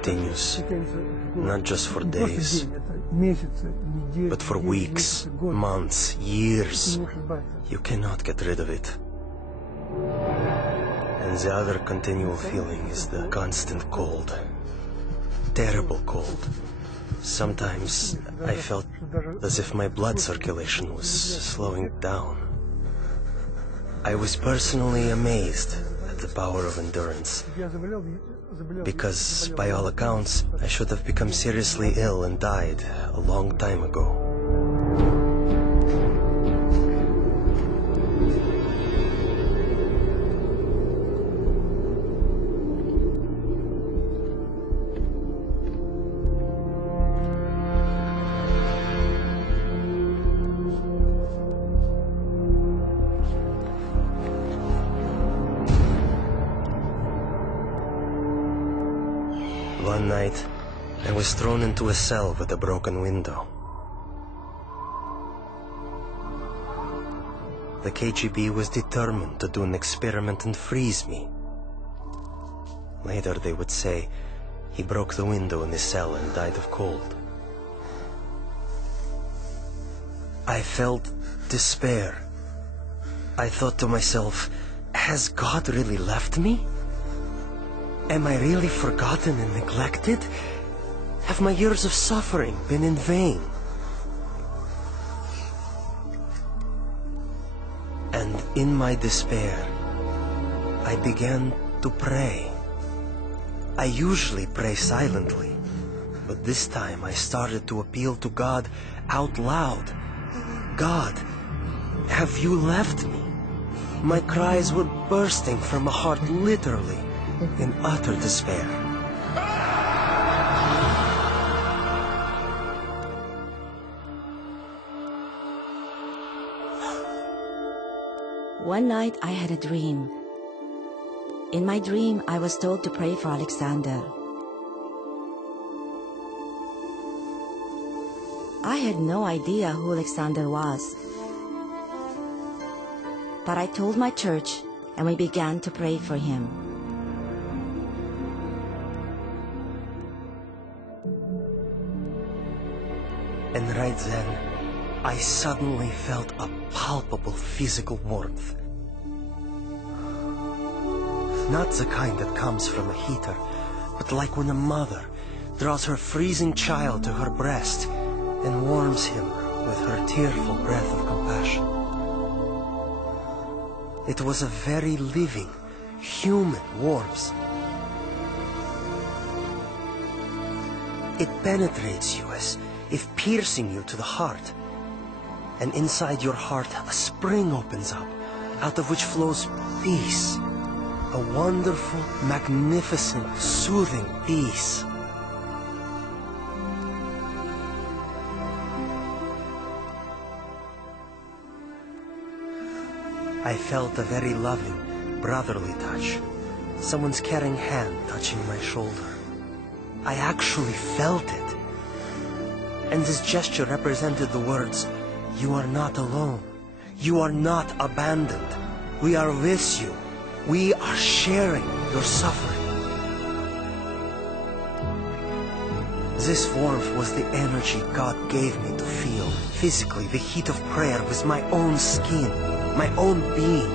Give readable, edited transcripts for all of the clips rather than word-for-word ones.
continues, not just for days, but for weeks, months, years. You cannot get rid of it. And the other continual feeling is the constant cold. Terrible cold. Sometimes I felt as if my blood circulation was slowing down. I was personally amazed at the power of endurance, because by all accounts, I should have become seriously ill and died a long time ago. One night, I was thrown into a cell with a broken window. The KGB was determined to do an experiment and freeze me. Later they would say he broke the window in his cell and died of cold. I felt despair. I thought to myself, has God really left me? Am I really forgotten and neglected? Have my years of suffering been in vain? And in my despair, I began to pray. I usually pray silently, but this time I started to appeal to God out loud. God, have you left me? My cries were bursting from a heart literally in utter despair. One night I had a dream. In my dream, I was told to pray for Alexander. I had no idea who Alexander was. But I told my church, and we began to pray for him. And right then, I suddenly felt a palpable physical warmth. Not the kind that comes from a heater, but like when a mother draws her freezing child to her breast and warms him with her tearful breath of compassion. It was a very living, human warmth. It penetrates you as if piercing you to the heart. And inside your heart, a spring opens up, out of which flows peace. A wonderful, magnificent, soothing peace. I felt a very loving, brotherly touch. Someone's caring hand touching my shoulder. I actually felt it. And this gesture represented the words, "You are not alone. You are not abandoned. We are with you. We are sharing your suffering." This warmth was the energy God gave me to feel physically the heat of prayer with my own skin, my own being.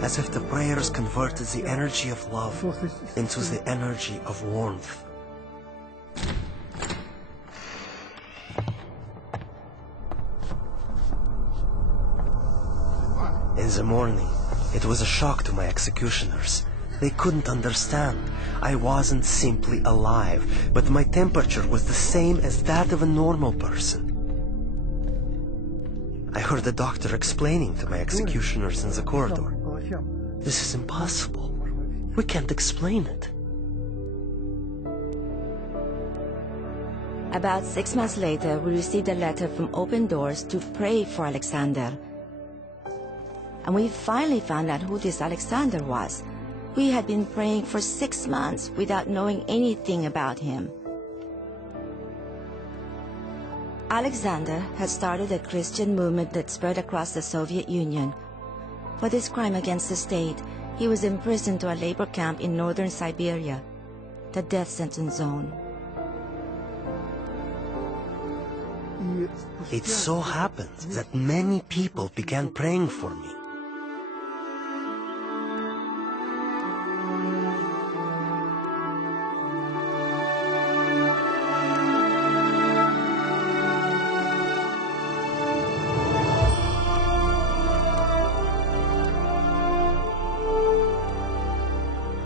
As if the prayers converted the energy of love into the energy of warmth. In the morning, it was a shock to my executioners. They couldn't understand. I wasn't simply alive, but my temperature was the same as that of a normal person. I heard the doctor explaining to my executioners in the corridor. This is impossible. We can't explain it. About 6 months later, we received a letter from Open Doors to pray for Alexander. And we finally found out who this Alexander was. We had been praying for 6 months without knowing anything about him. Alexander had started a Christian movement that spread across the Soviet Union. For this crime against the state, he was imprisoned to a labor camp in northern Siberia. the death sentence zone. It so happened that many people began praying for me.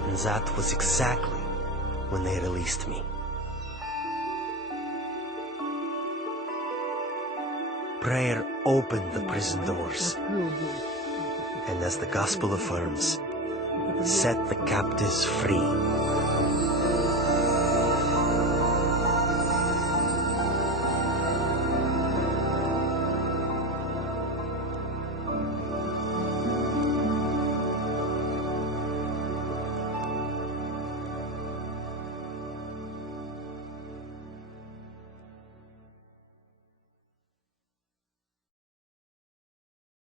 And that was exactly when they released me. Prayer opened the prison doors, and as the gospel affirms, set the captives free.